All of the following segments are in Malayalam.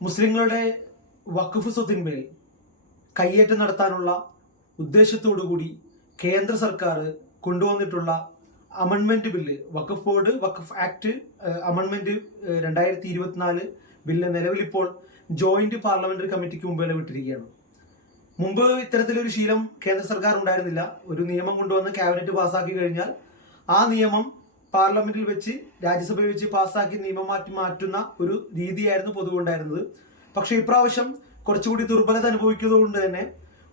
മുസ്ലിങ്ങളുടെ വഖഫ് സ്വത്തിന്മേൽ കയ്യേറ്റം നടത്താനുള്ള ഉദ്ദേശത്തോടുകൂടി കേന്ദ്ര സർക്കാർ കൊണ്ടുവന്നിട്ടുള്ള അമൻമെന്റ് ബില്ല് വഖഫ് ബോർഡ് വഖഫ് ആക്ട് അമൻമെന്റ് രണ്ടായിരത്തി ഇരുപത്തിനാല് ബില്ല് നിലവിലിപ്പോൾ ജോയിന്റ് പാർലമെന്ററി കമ്മിറ്റിക്ക് മുമ്പിൽ വിട്ടിരിക്കുകയാണ്. മുമ്പ് ഇത്തരത്തിലൊരു ശീലം കേന്ദ്ര സർക്കാർ ഉണ്ടായിരുന്നില്ല. ഒരു നിയമം കൊണ്ടുവന്ന് ക്യാബിനറ്റ് പാസ്സാക്കി കഴിഞ്ഞാൽ ആ നിയമം പാർലമെന്റിൽ വെച്ച് രാജ്യസഭയിൽ വെച്ച് പാസ്സാക്കി നിയമം മാറ്റി മാറ്റുന്ന ഒരു രീതിയായിരുന്നു പൊതുവെ ഉണ്ടായിരുന്നത്. പക്ഷെ ഇപ്രാവശ്യം കുറച്ചുകൂടി ദുർബലത അനുഭവിക്കുന്നതുകൊണ്ട് തന്നെ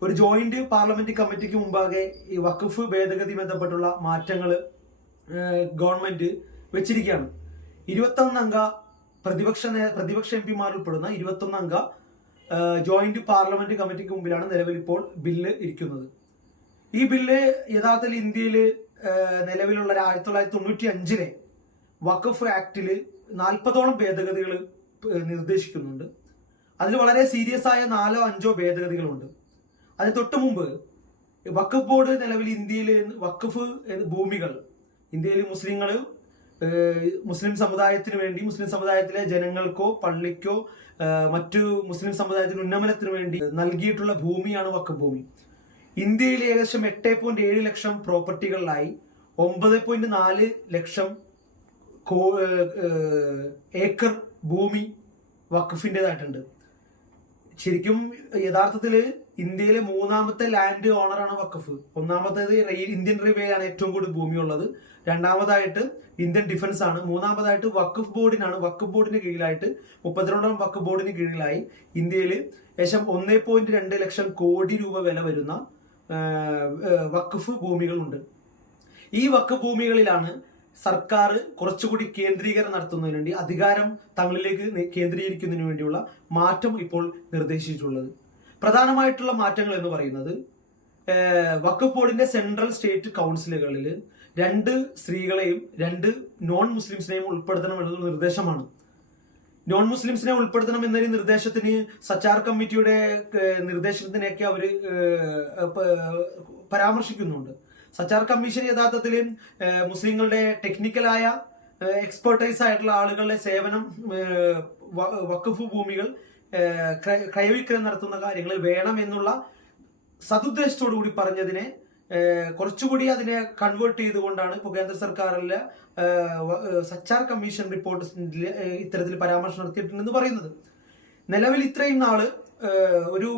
ഒരു ജോയിന്റ് പാർലമെന്റ് കമ്മിറ്റിക്ക് മുമ്പാകെ ഈ വഖഫ് ഭേദഗതി ബന്ധപ്പെട്ടുള്ള മാറ്റങ്ങൾ ഗവൺമെന്റ് വെച്ചിരിക്കുകയാണ്. ഇരുപത്തൊന്ന് അംഗ പ്രതിപക്ഷ പ്രതിപക്ഷ എം പിമാർ ഉൾപ്പെടുന്ന ഇരുപത്തൊന്ന് അംഗ ജോയിന്റ് പാർലമെന്റ് കമ്മിറ്റിക്ക് മുമ്പിലാണ് നിലവിൽ ഇപ്പോൾ ബില്ല് ഇരിക്കുന്നത്. ഈ ബില്ല് യഥാർത്ഥത്തിൽ ഇന്ത്യയിൽ നിലവിലുള്ള ആയിരത്തി തൊള്ളായിരത്തി തൊണ്ണൂറ്റി അഞ്ചിലെ വഖഫ് ആക്ടിൽ നാൽപ്പതോളം ഭേദഗതികൾ നിർദ്ദേശിക്കുന്നുണ്ട്. അതിൽ വളരെ സീരിയസ് ആയ നാലോ അഞ്ചോ ഭേദഗതികളുണ്ട്. അതിന് തൊട്ട് മുമ്പ് വഖഫ് ബോർഡ് നിലവിൽ ഇന്ത്യയിൽ വഖഫ് ഭൂമികൾ ഇന്ത്യയിൽ മുസ്ലിങ്ങൾ മുസ്ലിം സമുദായത്തിന് വേണ്ടി മുസ്ലിം സമുദായത്തിലെ ജനങ്ങൾക്കോ പള്ളിക്കോ മറ്റു മുസ്ലിം സമുദായത്തിന് ഉന്നമനത്തിന് വേണ്ടി നൽകിയിട്ടുള്ള ഭൂമിയാണ് വഖഫ് ഭൂമി. ഇന്ത്യയിൽ ഏകദേശം എട്ട് പോയിന്റ് ഏഴ് ലക്ഷം പ്രോപ്പർട്ടികളിലായി ഒമ്പത് പോയിന്റ് നാല് ലക്ഷം ഏക്കർ ഭൂമി വഖഫിന്റെതായിട്ടുണ്ട്. ശരിക്കും യഥാർത്ഥത്തിൽ ഇന്ത്യയിലെ മൂന്നാമത്തെ ലാൻഡ് ഓണറാണ് വഖഫ്. ഒന്നാമത്തേത് ഇന്ത്യൻ റെയിൽവേ ആണ് ഏറ്റവും കൂടുതൽ ഭൂമിയുള്ളത്. രണ്ടാമതായിട്ട് ഇന്ത്യൻ ഡിഫൻസ് ആണ്. മൂന്നാമതായിട്ട് വഖഫ് ബോർഡിനാണ്. വഖഫ് ബോർഡിന് കീഴിലായിട്ട് മുപ്പത്തിരണ്ടോളം വഖഫ് ബോർഡിന് കീഴിലായി ഇന്ത്യയിൽ ഏകദേശം ഒന്നേ പോയിന്റ് രണ്ട് ലക്ഷം കോടി രൂപ വില വരുന്ന വഖഫ് ഭൂമികളുണ്ട്. ഈ വഖഫ് ഭൂമികളിലാണ് സർക്കാർ കുറച്ചുകൂടി കേന്ദ്രീകരണം നടത്തുന്നതിന് വേണ്ടി അധികാരം തങ്ങളിലേക്ക് കേന്ദ്രീകരിക്കുന്നതിന് വേണ്ടിയുള്ള മാറ്റം ഇപ്പോൾ നിർദ്ദേശിച്ചിട്ടുള്ളത്. പ്രധാനമായിട്ടുള്ള മാറ്റങ്ങൾ എന്ന് പറയുന്നത് വഖഫ് ബോർഡിന്റെ സെൻട്രൽ സ്റ്റേറ്റ് കൗൺസിലുകളിൽ രണ്ട് സ്ത്രീകളെയും രണ്ട് നോൺ മുസ്ലിംസിനെയും ഉൾപ്പെടുത്തണം എന്നുള്ള നിർദ്ദേശമാണ്. നോൺ മുസ്ലിംസിനെ ഉൾപ്പെടുത്തണം എന്നൊരു നിർദ്ദേശത്തിന് സച്ചാർ കമ്മിറ്റിയുടെ നിർദ്ദേശത്തിനൊക്കെ അവർ പരാമർശിക്കുന്നുണ്ട്. സച്ചാർ കമ്മീഷൻ യഥാർത്ഥത്തിൽ മുസ്ലിങ്ങളുടെ ടെക്നിക്കലായ എക്സ്പെർട്ടൈസ് ആയിട്ടുള്ള ആളുകളുടെ സേവനം വക്കഫ് ഭൂമികൾ ക്രയവിക്രയം നടത്തുന്ന കാര്യങ്ങളിൽ വേണം എന്നുള്ള സതുദ്ദേശത്തോടു കൂടി പറഞ്ഞതിനെ കുറച്ചുകൂടി അതിനെ കൺവേർട്ട് ചെയ്തുകൊണ്ടാണ് ഇപ്പോൾ കേന്ദ്ര സർക്കാരിലെ സച്ചാർ കമ്മീഷൻ റിപ്പോർട്ട് ഇത്തരത്തിൽ പരാമർശം നടത്തിയിട്ടുണ്ടെന്ന് പറയുന്നത്. നിലവിൽ ഇത്രയും നാൾ ഒരു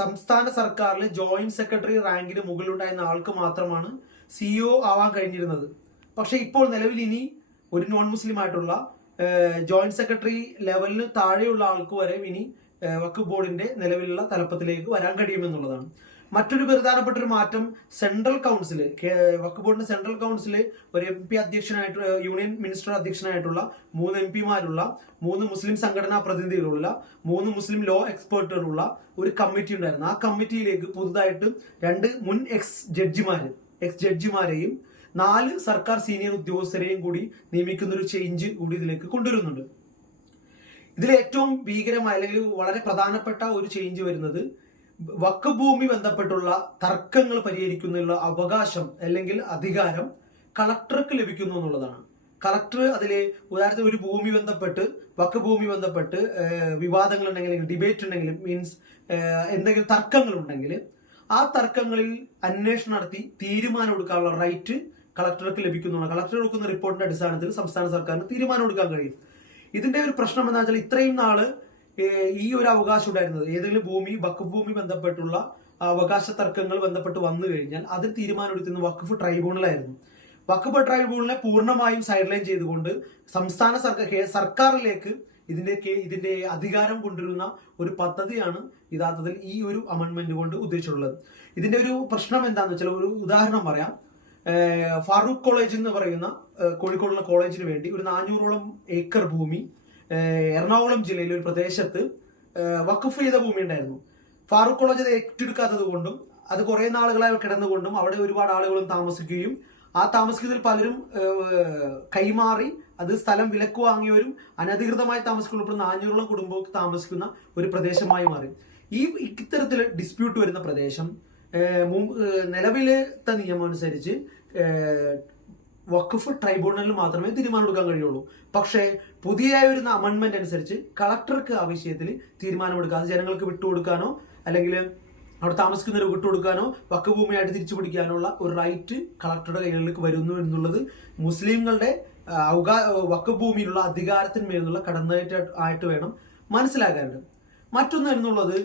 സംസ്ഥാന സർക്കാരിൽ ജോയിന്റ് സെക്രട്ടറി റാങ്കിന് മുകളിലുണ്ടായിരുന്ന ആൾക്ക് മാത്രമാണ് സിഇഒ ആവാൻ കഴിഞ്ഞിരുന്നത്. പക്ഷേ ഇപ്പോൾ നിലവിൽ ഇനി ഒരു നോൺ മുസ്ലിം ആയിട്ടുള്ള ജോയിന്റ് സെക്രട്ടറി ലെവലിന് താഴെയുള്ള ആൾക്ക് വരെ ഇനി വഖഫ് ബോർഡിന്റെ നിലവിലുള്ള തലപ്പത്തിലേക്ക് വരാൻ കഴിയുമെന്നുള്ളതാണ്. മറ്റൊരു പ്രധാനപ്പെട്ട ഒരു മാറ്റം സെൻട്രൽ കൗൺസിൽ വഖഫ് ബോർഡിന്റെ സെൻട്രൽ കൗൺസിൽ ഒരു എം പി അധ്യക്ഷനായിട്ട് യൂണിയൻ മിനിസ്റ്റർ അധ്യക്ഷനായിട്ടുള്ള മൂന്ന് എം പിമാരുള്ള മൂന്ന് മുസ്ലിം സംഘടനാ പ്രതിനിധികളുള്ള മൂന്ന് മുസ്ലിം ലോ എക്സ്പേർട്ടുകളുള്ള ഒരു കമ്മിറ്റി ഉണ്ടായിരുന്നു. ആ കമ്മിറ്റിയിലേക്ക് പുതുതായിട്ട് രണ്ട് മുൻ എക്സ് ജഡ്ജിമാര് എക്സ് ജഡ്ജിമാരെയും നാല് സർക്കാർ സീനിയർ ഉദ്യോഗസ്ഥരെയും കൂടി നിയമിക്കുന്ന ഒരു ചേഞ്ച് കൂടി ഇതിലേക്ക് കൊണ്ടുവരുന്നുണ്ട്. ഇതിൽ ഏറ്റവും ഭീകരമായ അല്ലെങ്കിൽ വളരെ പ്രധാനപ്പെട്ട ഒരു ചേഞ്ച് വരുന്നത് വക്ക് ഭൂമി ബന്ധപ്പെട്ടുള്ള തർക്കങ്ങൾ പരിഹരിക്കുന്നതിനുള്ള അവകാശം അല്ലെങ്കിൽ അധികാരം കളക്ടർക്ക് ലഭിക്കുന്നു എന്നുള്ളതാണ്. കളക്ടർ അതിലെ ഉദാഹരണത്തിന് ഒരു ഭൂമി ബന്ധപ്പെട്ട് വക്കഭൂമി ബന്ധപ്പെട്ട് വിവാദങ്ങൾ ഉണ്ടെങ്കിൽ ഡിബേറ്റ് ഉണ്ടെങ്കിൽ മീൻസ് എന്തെങ്കിലും തർക്കങ്ങൾ ഉണ്ടെങ്കിൽ ആ തർക്കങ്ങളിൽ അന്വേഷണം നടത്തി തീരുമാനം എടുക്കാനുള്ള റൈറ്റ് കളക്ടർക്ക് ലഭിക്കുന്നതാണ്. കളക്ടർ കൊടുക്കുന്ന റിപ്പോർട്ടിന്റെ അടിസ്ഥാനത്തിൽ സംസ്ഥാന സർക്കാരിന് തീരുമാനം എടുക്കാൻ കഴിയും. ഇതിന്റെ ഒരു പ്രശ്നം എന്താ വെച്ചാൽ ഇത്രയും നാൾ ഈ ഒരു അവകാശം ഉണ്ടായിരുന്നത്. ഏതെങ്കിലും ഭൂമി വഖഫ് ഭൂമി ബന്ധപ്പെട്ടുള്ള അവകാശ തർക്കങ്ങൾ ബന്ധപ്പെട്ട് വന്നു കഴിഞ്ഞാൽ അതിൽ എടുക്കുന്ന വഖഫ് ട്രൈബ്യൂണലായിരുന്നു. വഖഫ് ട്രൈബ്യൂണലിനെ പൂർണമായും സൈഡ് ലൈൻ ചെയ്തുകൊണ്ട് സംസ്ഥാന സർക്കാർ സർക്കാരിലേക്ക് ഇതിന്റെ ഇതിന്റെ അധികാരം കൊണ്ടുവരുന്ന ഒരു പദ്ധതിയാണ് യഥാർത്ഥത്തിൽ ഈ ഒരു അമെന്റ്മെന്റ് കൊണ്ട് ഉദ്ദേശിച്ചിട്ടുള്ളത്. ഇതിന്റെ ഒരു പ്രശ്നം എന്താണെന്ന് വെച്ചാൽ ഒരു ഉദാഹരണം പറയാം. ഫാറൂഖ് കോളേജ് എന്ന് പറയുന്ന കോഴിക്കോടുള്ള കോളേജിന് വേണ്ടി ഒരു നാനൂറോളം ഏക്കർ ഭൂമി എറണാകുളം ജില്ലയിലെ ഒരു പ്രദേശത്ത് വഖഫ് ചെയ്ത ഭൂമി ഉണ്ടായിരുന്നു. ഫാറൂഖ് കോളേജ് അത് ഏറ്റെടുക്കാത്തത് കൊണ്ടും അത് കുറെ നാളുകളായി കിടന്നുകൊണ്ടും അവിടെ ഒരുപാട് ആളുകളും താമസിക്കുകയും ആ താമസിക്കുന്നതിൽ പലരും കൈമാറി അത് സ്ഥലം വിലക്ക് വാങ്ങിയവരും അനധികൃതമായി താമസിക്കുന്ന ഉൾപ്പെടുന്ന നാനൂറോളം കുടുംബം താമസിക്കുന്ന ഒരു പ്രദേശമായി മാറി. ഈ ഇത്തരത്തിൽ ഡിസ്പ്യൂട്ട് വരുന്ന പ്രദേശം നിലവിലത്തെ നിയമം അനുസരിച്ച് ഏഹ്, വഖഫ് ട്രൈബ്യൂണലിൽ മാത്രമേ തീരുമാനം എടുക്കാൻ കഴിയുള്ളൂ. പക്ഷേ പുതിയതായി വരുന്ന അമെൻമെന്റ് അനുസരിച്ച് കളക്ടർക്ക് ആ വിഷയത്തിൽ തീരുമാനമെടുക്കുക അത് ജനങ്ങൾക്ക് വിട്ടുകൊടുക്കാനോ അല്ലെങ്കിൽ അവിടെ താമസിക്കുന്നവർ വിട്ടുകൊടുക്കാനോ വക്കഭൂമിയായിട്ട് തിരിച്ചു പിടിക്കാനുള്ള ഒരു റൈറ്റ് കളക്ടറുടെ കൈകളിലേക്ക് വരുന്നു എന്നുള്ളത് മുസ്ലിങ്ങളുടെ അവകാ വക്കഭൂമിയിലുള്ള അധികാരത്തിന്മേലുള്ള കടന്നേറ്റ ആയിട്ട് വേണം മനസ്സിലാക്കാനുണ്ട് മറ്റൊന്ന് എന്നുള്ളത്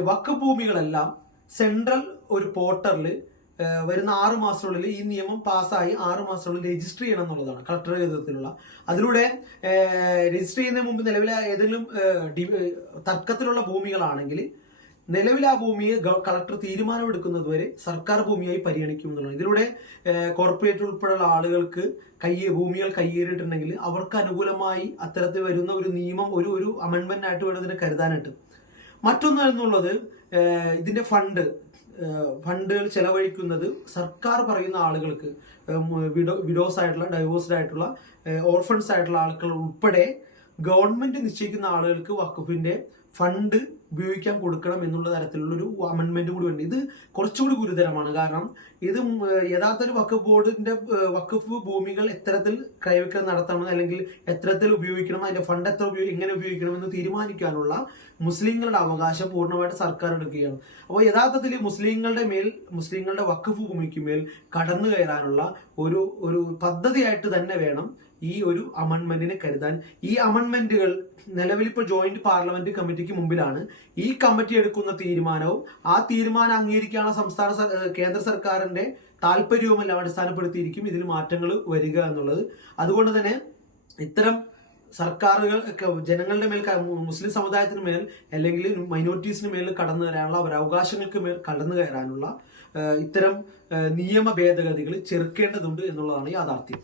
വക്കഭൂമികളെല്ലാം ഭൂമികളെല്ലാം സെൻട്രൽ ഒരു പോർട്ടറിൽ വരുന്ന ആറ് മാസത്തിനുള്ളിൽ ഈ നിയമം പാസ്സായി ആറ് മാസത്തിനുള്ളിൽ രജിസ്റ്റർ ചെയ്യണം എന്നുള്ളതാണ് കളക്ടറുടെ നേതൃത്വത്തിലുള്ള അതിലൂടെ രജിസ്റ്റർ ചെയ്യുന്നതിന് മുമ്പ് നിലവിലെ ഏതെങ്കിലും തർക്കത്തിലുള്ള ഭൂമികളാണെങ്കിൽ നിലവിൽ ആ ഭൂമിയെ കളക്ടർ തീരുമാനമെടുക്കുന്നത് വരെ സർക്കാർ ഭൂമിയായി പരിഗണിക്കും എന്നുള്ളതാണ്. ഇതിലൂടെ കോർപ്പറേറ്റ് ഉൾപ്പെടെയുള്ള ആളുകൾക്ക് കയ്യേ ഭൂമികൾ കയ്യേറിയിട്ടുണ്ടെങ്കിൽ അവർക്ക് അനുകൂലമായി അത്തരത്തിൽ വരുന്ന ഒരു നിയമം ഒരു ഒരു അമെൻമെന്റ് ആയിട്ട് വേണം ഇതിനെ കരുതാനായിട്ട്. മറ്റൊന്ന് എന്നുള്ളത് ഇതിന്റെ ഫണ്ട് ഫണ്ടുകൾ ചെലവഴിക്കുന്നത് സർക്കാർ പറയുന്ന ആളുകൾക്ക് വിഡോ വിഡോസ് ആയിട്ടുള്ള ഡൈവോഴ്സ്ഡ് ആയിട്ടുള്ള ഓർഫൻസ് ആയിട്ടുള്ള ആളുകൾ ഉൾപ്പെടെ ഗവൺമെന്റ് നിശ്ചയിക്കുന്ന ആളുകൾക്ക് വഖഫിന്റെ ഫണ്ട് ഉപയോഗിക്കാൻ കൊടുക്കണം എന്നുള്ള തരത്തിലുള്ള ഒരു അമെന്റ്മെന്റ് കൂടി ഉണ്ട് ഇത് കുറച്ചുകൂടി ഗുരുതരമാണ്. കാരണം ഇത് യഥാർത്ഥത്തിൽ വഖഫ് ബോർഡിന്റെ വഖഫ് ഭൂമികൾ എത്തരത്തിൽ കൈവയ്ക്കൽ നടത്തണം അല്ലെങ്കിൽ എത്തരത്തിൽ ഉപയോഗിക്കണം അതിന്റെ ഫണ്ട് എത്ര ഉപയോഗി എങ്ങനെ ഉപയോഗിക്കണം എന്ന് തീരുമാനിക്കാനുള്ള മുസ്ലിങ്ങളുടെ അവകാശം പൂർണമായിട്ട് സർക്കാർ എടുക്കുകയാണ്. അപ്പോൾ യഥാർത്ഥത്തിൽ മുസ്ലിങ്ങളുടെ മേൽ മുസ്ലിങ്ങളുടെ വഖഫ് ഭൂമിക്ക് മേൽ കടന്നു കയറാനുള്ള ഒരു ഒരു പദ്ധതിയായിട്ട് തന്നെ വേണം ഈ ഒരു അമൻമെന്റിനെ കരുതാൻ ഈ അമൻമെന്റുകൾ നിലവിൽ ഇപ്പോൾ ജോയിന്റ് പാർലമെന്റ് കമ്മിറ്റിക്ക് മുമ്പിലാണ്. ഈ കമ്മിറ്റി എടുക്കുന്ന തീരുമാനവും ആ തീരുമാനം അംഗീകരിക്കാനുള്ള സംസ്ഥാന കേന്ദ്ര സർക്കാരിന്റെ താല്പര്യവുമെല്ലാം അടിസ്ഥാനപ്പെടുത്തിയിരിക്കും ഇതിൽ മാറ്റങ്ങൾ വരിക എന്നുള്ളത്. അതുകൊണ്ട് തന്നെ ഇത്തരം സർക്കാരുകൾ ജനങ്ങളുടെ മേൽ മുസ്ലിം സമുദായത്തിന് മേൽ അല്ലെങ്കിൽ മൈനോറിറ്റീസിന് മേൽ കടന്നു കയറാനുള്ള അവരവകാശങ്ങൾക്ക് മേൽ കടന്നു കയറാനുള്ള ഇത്തരം നിയമ ഭേദഗതികൾ ചെറുക്കേണ്ടതുണ്ട് എന്നുള്ളതാണ് യാഥാർത്ഥ്യം.